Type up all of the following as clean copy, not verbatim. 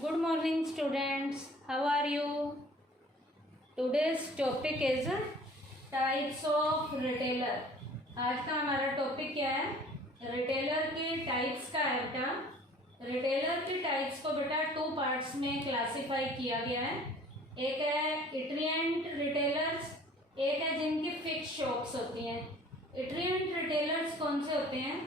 Good morning students, how are you? Today's topic is types of retailer. आज का हमारा topic क्या है? रिटेलर के टाइप्स का है बेटा। रिटेलर के टाइप्स को बेटा टू पार्ट्स में क्लासिफाई किया गया है। एक है इट्रिएंट रिटेलर्स, एक है जिनकी फिक्स शॉप्स होती हैं। इट्रिएंट रिटेलर्स कौन से होते हैं?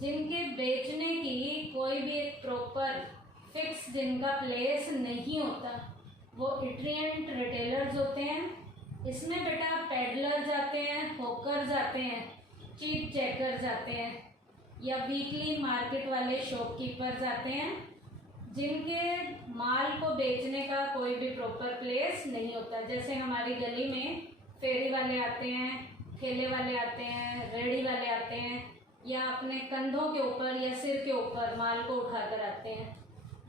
जिनके बेचने की कोई भी एक प्रॉपर फिक्स जिनका प्लेस नहीं होता, वो इट्रिएंट रिटेलर्स होते हैं। इसमें बेटा पेडलर जाते हैं, हॉकर जाते हैं, चीप चेकर जाते हैं, या वीकली मार्केट वाले शॉपकीपर जाते हैं, जिनके माल को बेचने का कोई भी प्रॉपर प्लेस नहीं होता। जैसे हमारी गली में फेरी वाले आते हैं, ठेले वाले आते हैं, रेडी वाले आते हैं, या अपने कंधों के ऊपर या सिर के ऊपर माल को उठाकर आते हैं,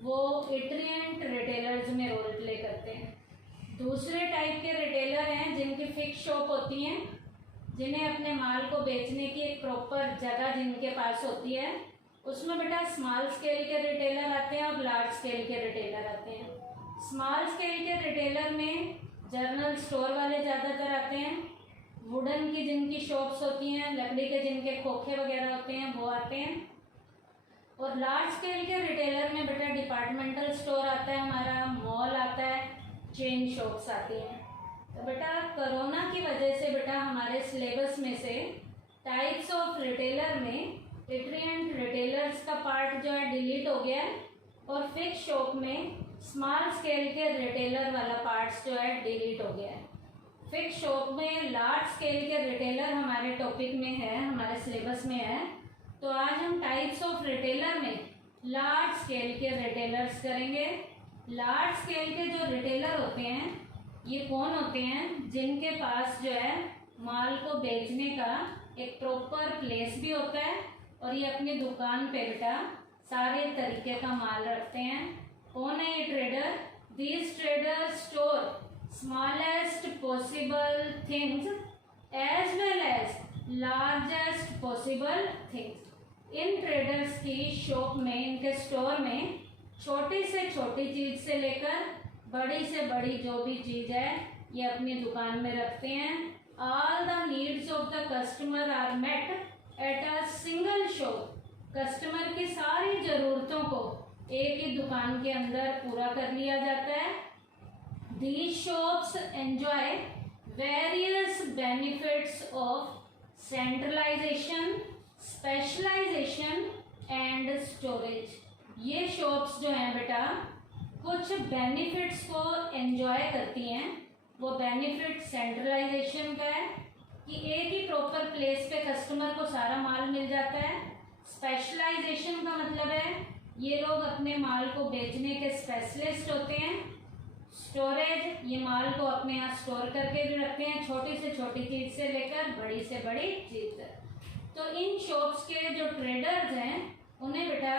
वो इट्रिएंट रिटेलर्स में रोल प्ले करते हैं। दूसरे टाइप के रिटेलर हैं जिनकी फिक्स शॉप होती हैं, जिन्हें अपने माल को बेचने की एक प्रॉपर जगह जिनके पास होती है। उसमें बेटा स्मॉल स्केल के रिटेलर आते हैं और लार्ज स्केल के रिटेलर आते हैं। स्मॉल स्केल के रिटेलर में जनरल स्टोर वाले ज़्यादातर आते हैं, वुडन की जिनकी शॉप्स होती हैं, लकड़ी के जिनके खोखे वगैरह होते हैं वो आते हैं। और लार्ज स्केल के रिटेलर में बेटा डिपार्टमेंटल स्टोर आता है, हमारा मॉल आता है, चेन शॉप्स आती हैं। तो बेटा कोरोना की वजह से बेटा हमारे सिलेबस में से टाइप्स ऑफ रिटेलर में इट्रिएंट रिटेलर्स का पार्ट जो है डिलीट हो गया है, और फिक्स शॉप में स्मॉल स्केल के रिटेलर वाला पार्ट्स जो है डिलीट हो गया है। फिक्स शॉप में लार्ज स्केल के रिटेलर हमारे टॉपिक में है, हमारे सिलेबस में है। तो आज हम टाइप्स ऑफ रिटेलर में लार्ज स्केल के रिटेलर्स करेंगे। लार्ज स्केल के जो रिटेलर होते हैं ये कौन होते हैं? जिनके पास जो है माल को बेचने का एक प्रॉपर प्लेस भी होता है, और ये अपनी दुकान पे बेटा सारे तरीके का माल रखते हैं। कौन है ये trader? These traders store smallest possible things as well as largest possible things. इन ट्रेडर्स की शॉप में, इनके स्टोर में छोटी से छोटी चीज से लेकर बड़ी से बड़ी जो भी चीज है ये अपनी दुकान में रखते हैं। All the needs of the customer are met at a single shop. Customer की सारी जरूरतों को एक ही दुकान के अंदर पूरा कर लिया जाता है। These shops enjoy various benefits of centralization, specialization and storage। ये शॉप्स जो हैं बेटा कुछ बेनिफिट्स को एंजॉय करती हैं। वो बेनिफिट सेंट्रलाइजेशन का है कि एक ही प्रॉपर प्लेस पे कस्टमर को सारा माल मिल जाता है। स्पेशलाइजेशन का मतलब है ये लोग अपने माल को बेचने के स्पेशलिस्ट होते हैं। स्टोरेज, ये माल को अपने यहाँ स्टोर करके भी रखते हैं, छोटी से छोटी चीज से लेकर बड़ी से बड़ी चीज तक। तो इन शॉप्स के जो ट्रेडर्स हैं उन्हें बेटा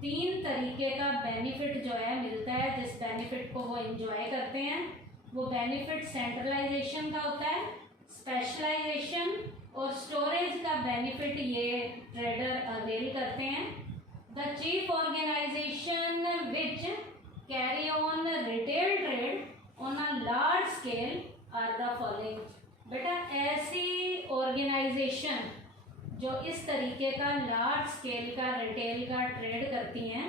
तीन तरीके का बेनिफिट जो है मिलता है, जिस बेनिफिट को वो एंजॉय करते हैं। वो बेनिफिट सेंट्रलाइजेशन का होता है, स्पेशलाइजेशन और स्टोरेज का बेनिफिट ये ट्रेडर अवेल करते हैं। The chief organisation which carry on retail trade on a large scale are the following. बेटा ऐसी ऑर्गेनाइजेशन जो इस तरीके का लार्ज स्केल का रिटेल का ट्रेड करती हैं,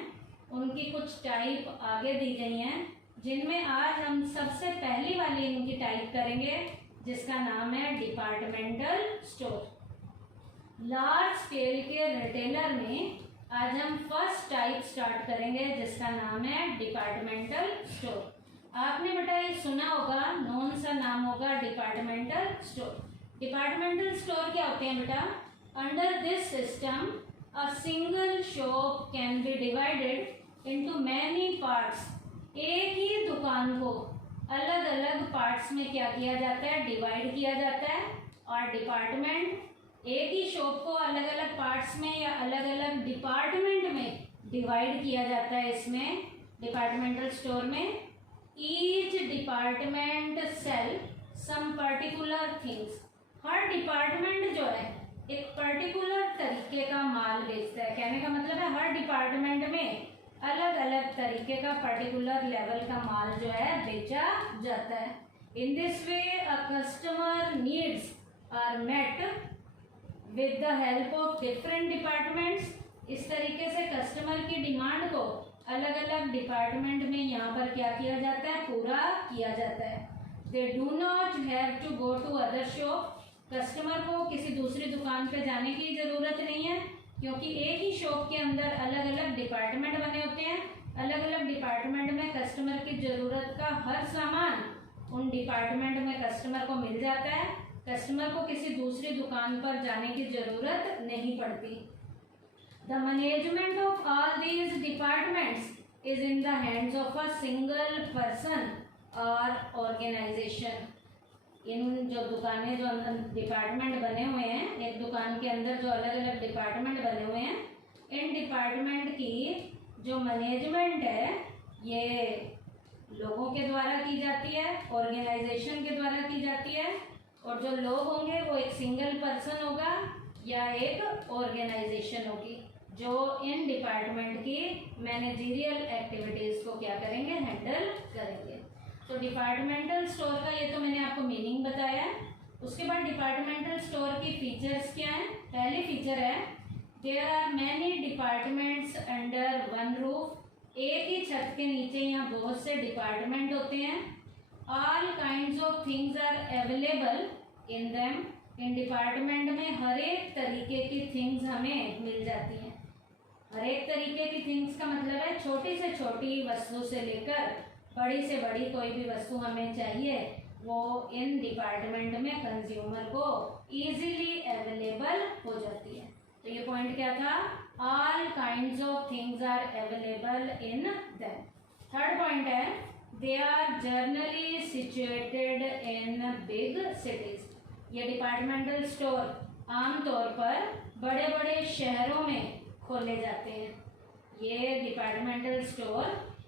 उनकी कुछ टाइप आगे दी गई हैं, जिनमें आज हम सबसे पहली वाली इनकी टाइप करेंगे, जिसका नाम है डिपार्टमेंटल स्टोर। लार्ज स्केल के रिटेलर में आज हम फर्स्ट टाइप स्टार्ट करेंगे, जिसका नाम है डिपार्टमेंटल स्टोर। आपने बेटा ये सुना होगा, नॉन सा नाम होगा डिपार्टमेंटल स्टोर। डिपार्टमेंटल स्टोर क्या होते हैं बेटा? Under this system a single shop can be divided into many parts. एक ही दुकान को अलग अलग पार्ट्स में क्या किया जाता है? डिवाइड किया जाता है। और डिपार्टमेंट, एक ही शॉप को अलग अलग पार्ट्स में या अलग अलग डिपार्टमेंट में डिवाइड किया जाता है। इसमें डिपार्टमेंटल स्टोर में each department sell some particular things. हर डिपार्टमेंट जो है एक पर्टिकुलर तरीके का माल बेचता है। कहने का मतलब है हर डिपार्टमेंट में अलग अलग तरीके का पर्टिकुलर लेवल का माल जो है बेचा जाता है। In this way a customer needs are met with the help of different departments. इस तरीके से कस्टमर की डिमांड को अलग अलग डिपार्टमेंट में यहाँ पर क्या किया जाता है, पूरा किया जाता है। They do not have to go to other shop. Customer को किसी दूसरी दुकान पे जाने की ज़रूरत नहीं है, क्योंकि एक ही शॉप के अंदर अलग अलग डिपार्टमेंट बने होते हैं। अलग अलग डिपार्टमेंट में कस्टमर की ज़रूरत का हर सामान उन डिपार्टमेंट में कस्टमर को मिल जाता है। कस्टमर को किसी दूसरी दुकान पर जाने की ज़रूरत नहीं पड़ती। The management of all these departments is in the hands of a single person और ऑर्गेनाइजेशन। इन जो दुकानें जो डिपार्टमेंट बने हुए हैं, एक दुकान के अंदर जो अलग अलग डिपार्टमेंट बने हुए हैं, इन डिपार्टमेंट की जो मैनेजमेंट है ये लोगों के द्वारा की जाती है, ऑर्गेनाइजेशन के द्वारा की जाती है। और जो लोग होंगे वो एक सिंगल पर्सन होगा या एक ऑर्गेनाइजेशन होगी जो इन डिपार्टमेंट की मैनेजरियल एक्टिविटीज़ को क्या करेंगे, हैंडल करेंगे। तो डिपार्टमेंटल स्टोर का ये तो मैंने आपको मीनिंग बताया। उसके बाद डिपार्टमेंटल स्टोर की फीचर्स क्या हैं। पहली फीचर है there are many departments under one roof. एक ही छत के नीचे यहाँ बहुत से डिपार्टमेंट होते हैं। All kinds of things are available in them. इन डिपार्टमेंट में हर एक तरीके की थिंग्स हमें मिल जाती हैं। हर एक तरीके की थिंग्स का मतलब है छोटी से छोटी वस्तु से लेकर बड़ी से बड़ी कोई भी वस्तु हमें चाहिए वो इन डिपार्टमेंट में कंज्यूमर को इजीली अवेलेबल हो जाती है। तो ये पॉइंट क्या था, all kinds of things are available in them. Third point है they are generally situated in big cities. ये डिपार्टमेंटल स्टोर आमतौर पर बड़े बड़े शहरों में खोले जाते हैं। ये डिपार्टमेंटल स्टोर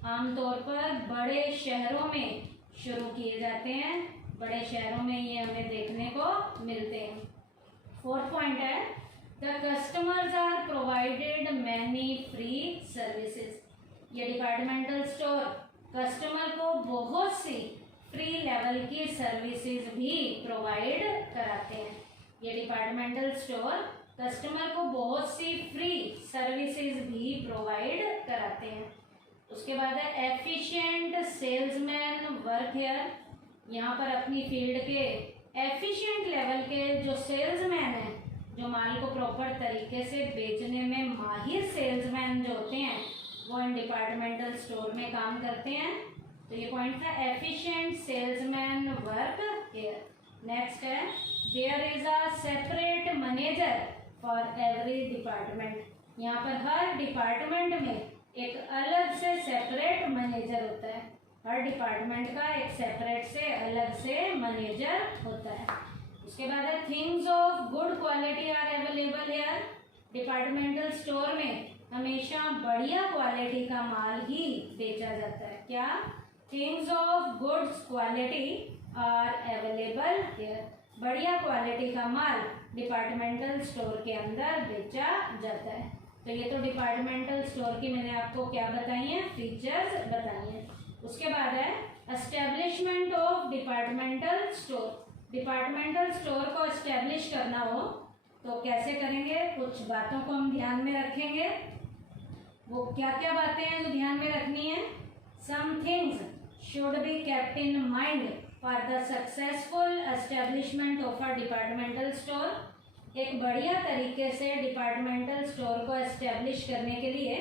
आमतौर पर बड़े शहरों में शुरू किए जाते हैं। बड़े शहरों में ये हमें देखने को मिलते हैं। फोर्थ पॉइंट है the customers are provided many free services. ये डिपार्टमेंटल स्टोर कस्टमर को बहुत सी फ्री लेवल की सर्विसेज भी प्रोवाइड कराते हैं। ये डिपार्टमेंटल स्टोर कस्टमर को बहुत सी फ्री सर्विसेज भी प्रोवाइड कराते हैं। उसके बाद है एफिशिएंट सेल्समैन वर्क हेयर। यहाँ पर अपनी फील्ड के एफिशिएंट लेवल के जो सेल्समैन हैं, जो माल को प्रॉपर तरीके से बेचने में माहिर सेल्समैन जो होते हैं वो इन डिपार्टमेंटल स्टोर में काम करते हैं। तो ये पॉइंट था efficient salesman work here. Next है there is a separate manager for every department. यहाँ पर हर डिपार्टमेंट में एक अलग से सेपरेट मैनेजर होता है। हर डिपार्टमेंट का एक सेपरेट से अलग से मैनेजर होता है। उसके बाद है things of good quality are available here. Departmental store में हमेशा बढ़िया क्वालिटी का माल ही बेचा जाता है। क्या, things of good quality are available here. बढ़िया क्वालिटी का माल डिपार्टमेंटल स्टोर के अंदर बेचा जाता है। तो ये तो डिपार्टमेंटल स्टोर की मैंने आपको क्या बताई हैं, फीचर्स बताई हैं। उसके बाद है establishment of departmental store. Departmental store को एस्टेब्लिश करना हो तो कैसे करेंगे, कुछ बातों को हम ध्यान में रखेंगे। वो क्या क्या बातें हैं जो ध्यान में रखनी है। Some things should be kept in mind for the successful establishment of a departmental store. एक बढ़िया तरीके से डिपार्टमेंटल स्टोर को एस्टेब्लिश करने के लिए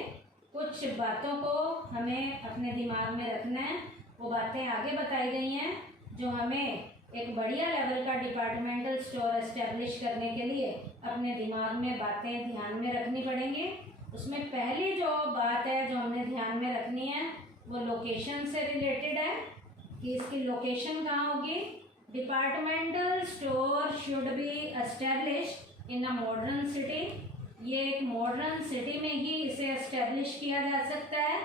कुछ बातों को हमें अपने दिमाग में रखना है। वो बातें आगे बताई गई हैं जो हमें एक बढ़िया लेवल का डिपार्टमेंटल स्टोर एस्टेब्लिश करने के लिए अपने दिमाग में बातें ध्यान में रखनी पड़ेंगी। उसमें पहली जो बात है जो हमने ध्यान में रखनी है वो लोकेशन से रिलेटेड है कि इसकी लोकेशन कहाँ होगी। Departmental store should be established in a modern city. ये एक मॉडर्न सिटी में ही इसे एस्टेब्लिश किया जा सकता है।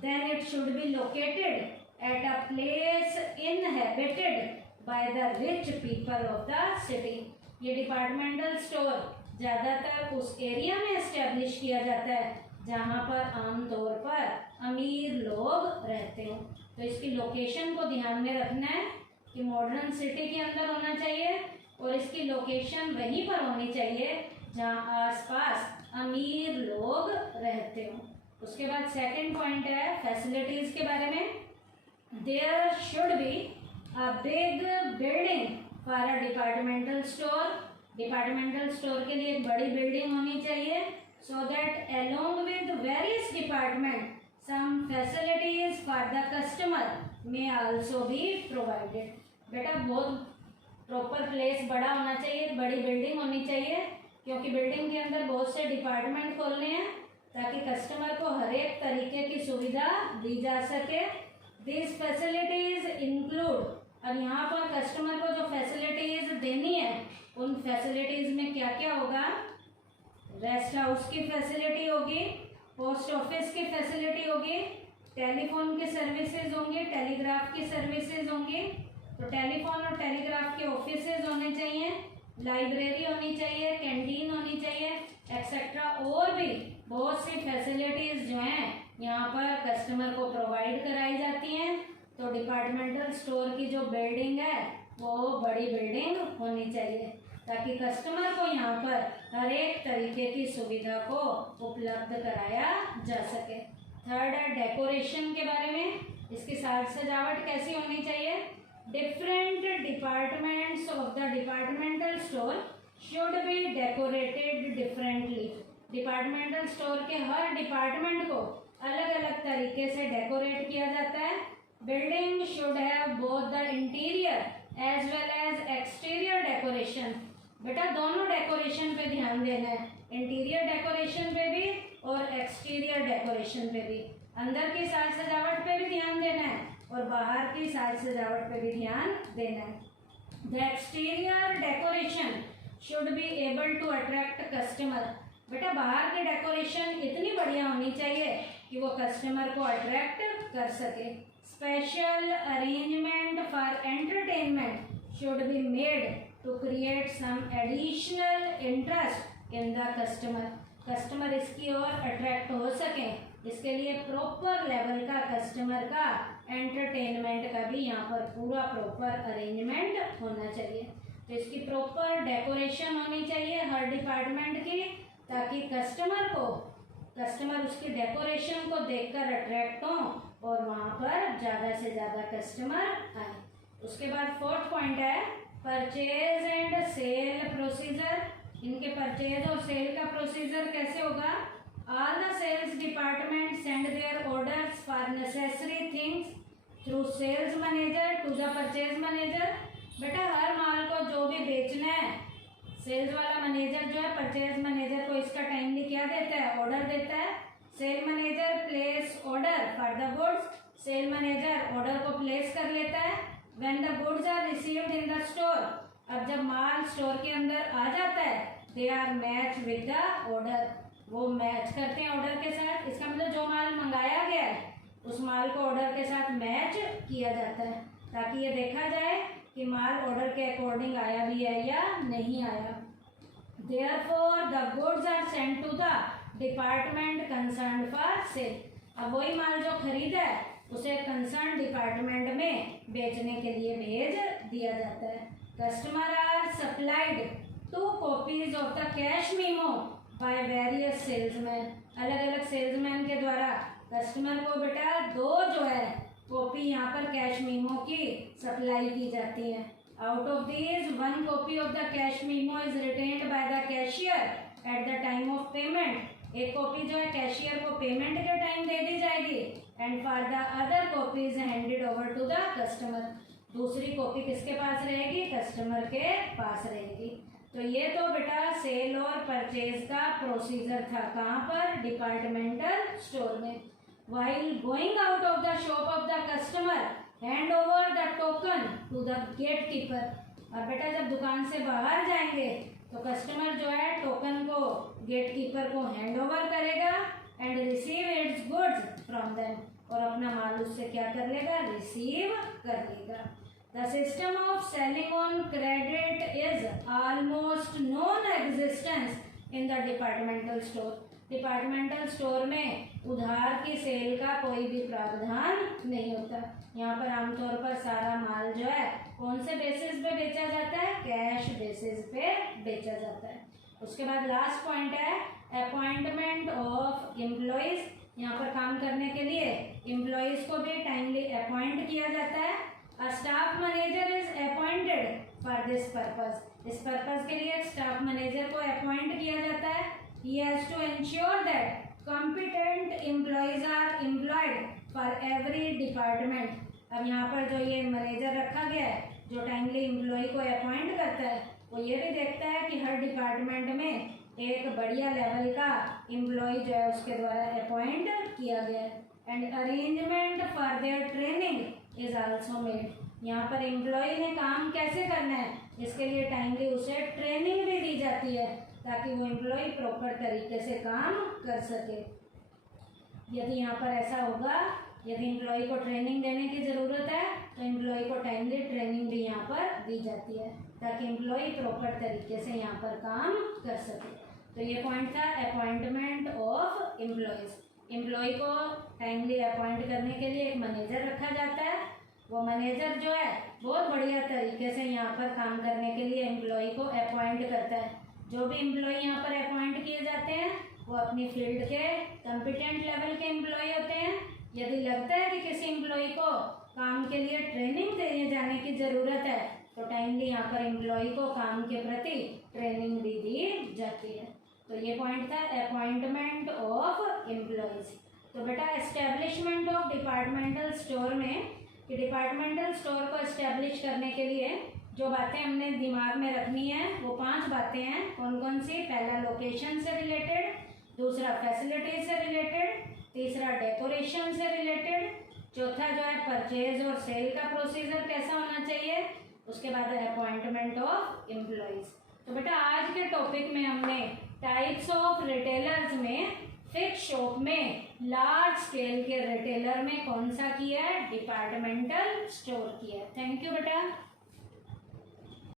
Then it should be located at a place inhabited by the rich people of the city. ये डिपार्टमेंटल स्टोर ज़्यादातर उस एरिया में एस्टेब्लिश किया जाता है जहाँ पर आमतौर पर अमीर लोग रहते हो। तो इसकी लोकेशन को ध्यान में रखना है कि मॉडर्न सिटी के अंदर होना चाहिए और इसकी लोकेशन वहीं पर होनी चाहिए जहाँ आसपास अमीर लोग रहते हो। उसके बाद सेकंड पॉइंट है फैसिलिटीज़ के बारे में। There should be a big building for a departmental store. Departmental store के लिए एक बड़ी बिल्डिंग होनी चाहिए so that along with various department some facilities for the customer may also be provided। बेटा बहुत प्रॉपर प्लेस बड़ा होना चाहिए, बड़ी बिल्डिंग होनी चाहिए, क्योंकि बिल्डिंग के अंदर बहुत से डिपार्टमेंट खोलने हैं ताकि कस्टमर को हर एक तरीके की सुविधा दी जा सके। दिस फैसिलिटीज इंक्लूड, अब यहाँ पर कस्टमर को जो फैसिलिटीज देनी है उन फैसिलिटीज में क्या क्या होगा? रेस्ट हाउस की फैसिलिटी होगी, पोस्ट ऑफिस की फैसिलिटी होगी, टेलीफोन की सर्विसेज होंगी, टेलीग्राफ की सर्विसेज होंगी। तो टेलीफोन और टेलीग्राफ के ऑफिसेज होने चाहिए, लाइब्रेरी होनी चाहिए, कैंटीन होनी चाहिए, एक्सेट्रा। और भी बहुत सी फैसिलिटीज जो हैं यहाँ पर कस्टमर को प्रोवाइड कराई जाती हैं। तो डिपार्टमेंटल स्टोर की जो बिल्डिंग है वो बड़ी बिल्डिंग होनी चाहिए ताकि कस्टमर को यहाँ पर हर एक तरीके की सुविधा को उपलब्ध कराया जा सके। थर्ड है डेकोरेशन के बारे में। इसकी साज सजावट कैसी होनी चाहिए? Different departments of the departmental store should be decorated differently. Departmental store के हर डिपार्टमेंट को अलग अलग तरीके से डेकोरेट किया जाता है। Building should have both the interior as well as exterior decoration. बेटा दोनों डेकोरेशन पे ध्यान देना है, इंटीरियर डेकोरेशन पे भी और एक्सटीरियर डेकोरेशन पे भी। अंदर की साज सजावट पे भी ध्यान देना है और बाहर की साज सजावट पे भी ध्यान देना है। The exterior decoration should be able to attract customer. बेटा बाहर की डेकोरेशन इतनी बढ़िया होनी चाहिए कि वो कस्टमर को अट्रैक्ट कर सके। Special arrangement for entertainment should be made to create some additional interest in the customer। Customer इसकी ओर अट्रैक्ट हो सके, इसके लिए प्रॉपर लेवल का कस्टमर का एंटरटेनमेंट का भी यहाँ पर पूरा प्रॉपर अरेंजमेंट होना चाहिए। तो इसकी प्रॉपर डेकोरेशन होनी चाहिए हर डिपार्टमेंट की ताकि कस्टमर उसकी डेकोरेशन को देखकर अट्रैक्ट हो और वहाँ पर ज़्यादा से ज़्यादा कस्टमर आए। उसके बाद फोर्थ पॉइंट है परचेज एंड सेल प्रोसीजर। इनके परचेज और सेल का प्रोसीजर कैसे होगा? All the sales department send their orders for necessary things through sales manager to the purchase manager. बेटा हर माल को जो भी बेचना है सेल्स वाला मैनेजर जो है परचेज मैनेजर को इसका टाइमली क्या देता है? ऑर्डर देता है। Sale manager place order for the goods. Sale manager order को प्लेस कर लेता है। When the goods are received in the store, अब जब माल स्टोर के अंदर आ जाता है they are matched with the order। वो मैच करते हैं ऑर्डर के साथ। इसका मतलब जो माल मंगाया गया है उस माल को ऑर्डर के साथ मैच किया जाता है ताकि ये देखा जाए कि माल ऑर्डर के अकॉर्डिंग आया भी है या नहीं आया। Therefore the goods are sent to the department concerned for sale। अब वही माल जो खरीदा है उसे कंसर्न डिपार्टमेंट में बेचने के लिए भेज दिया जाता है। Customer are supplied 2 copies of the cash memo by various salesman. अलग अलग सेल्समैन के द्वारा कस्टमर को बेटा 2 जो है कॉपी यहाँ पर कैश मीमो की सप्लाई की जाती है। Out of these 1 copy of the cash memo is retained by the cashier at the time of payment. एक कॉपी जो है कैशियर को पेमेंट के टाइम दे दी जाएगी and for the other copy is handed over to the customer. दूसरी copy किसके पास रहेगी? कस्टमर के पास रहेगी। तो ये तो बेटा सेल और परचेज का प्रोसीजर था। कहाँ पर? डिपार्टमेंटल स्टोर में। While going out of the shop of the customer hand over the token to the gate keeper. अब बेटा जब दुकान से बाहर जाएंगे तो कस्टमर जो है टोकन को गेट कीपर को हैंड ओवर करेगा and receive it's goods from them. और अपना माल उससे क्या कर लेगा? रिसीव कर लेगा। The system of selling on credit is almost non existence in the departmental store. Departmental store में उधार की सेल का कोई भी प्रावधान नहीं होता। यहाँ पर आमतौर पर सारा माल जो है कौन से बेसिस पे बेचा जाता है, कैश बेसिस पे बेचा जाता है। उसके बाद लास्ट पॉइंट है अपॉइंटमेंट ऑफ एम्प्लॉयज। यहाँ पर काम करने के लिए एम्प्लॉयज को भी टाइमली अपॉइंट किया जाता है। A staff manager is appointed for this purpose. इस पर्पज के लिए एक स्टाफ मैनेजर को अपॉइंट किया जाता है। He has to ensure that competent employees are employed for every department। अब यहाँ पर जो ये मैनेजर रखा गया है जो टाइमली एम्प्लॉय को अपॉइंट करता है वो ये भी देखता है कि हर डिपार्टमेंट में एक बढ़िया लेवल का एम्प्लॉय जो है उसके द्वारा अपॉइंट किया गया है। And arrangement for their training is also made. यहाँ पर एम्प्लॉय ने काम कैसे करना है इसके लिए टाइमली उसे ट्रेनिंग भी दी जाती है ताकि वो एम्प्लॉय प्रॉपर तरीके से काम कर सके। यदि यहाँ पर ऐसा होगा, यदि एम्प्लॉय को ट्रेनिंग देने की ज़रूरत है तो एम्प्लॉय को टाइमली ट्रेनिंग भी यहाँ पर दी जाती है ताकि एम्प्लॉय प्रॉपर तरीके से यहाँ पर काम कर सके। तो ये पॉइंट था अपॉइंटमेंट ऑफ एम्प्लॉयज़। एम्प्लॉय को टाइमली अपॉइंट करने के लिए एक मैनेजर रखा जाता है। वो मैनेजर जो है बहुत बढ़िया तरीके से यहाँ पर काम करने के लिए एम्प्लॉय को अपॉइंट करता है। जो भी एम्प्लॉय यहाँ पर अपॉइंट किए जाते हैं वो अपनी फील्ड के कॉम्पिटेंट लेवल के एम्प्लॉय होते हैं। यदि लगता है कि किसी एम्प्लॉय को काम के लिए ट्रेनिंग देने जाने की ज़रूरत है तो टाइमली यहाँ पर एम्प्लॉय को काम के प्रति ट्रेनिंग भी दी जाती है। तो ये पॉइंट था अपॉइंटमेंट ऑफ एम्प्लॉयज़। तो बेटा एस्टेब्लिशमेंट ऑफ डिपार्टमेंटल स्टोर में कि डिपार्टमेंटल स्टोर को एस्टेब्लिश करने के लिए जो बातें हमने दिमाग में रखनी है वो 5 बातें हैं। कौन कौन सी? पहला लोकेशन से रिलेटेड, दूसरा फैसिलिटीज से रिलेटेड, तीसरा डेकोरेशन से रिलेटेड, चौथा जो है परचेज और सेल का प्रोसीजर कैसा होना चाहिए, उसके बाद अपॉइंटमेंट ऑफ एम्प्लॉयज। तो बेटा आज के टॉपिक में हमने टाइप्स ऑफ रिटेलर्स में फिक्स शॉप में लार्ज स्केल के रिटेलर में कौन सा किया है, डिपार्टमेंटल स्टोर किया है। थैंक यू बेटा।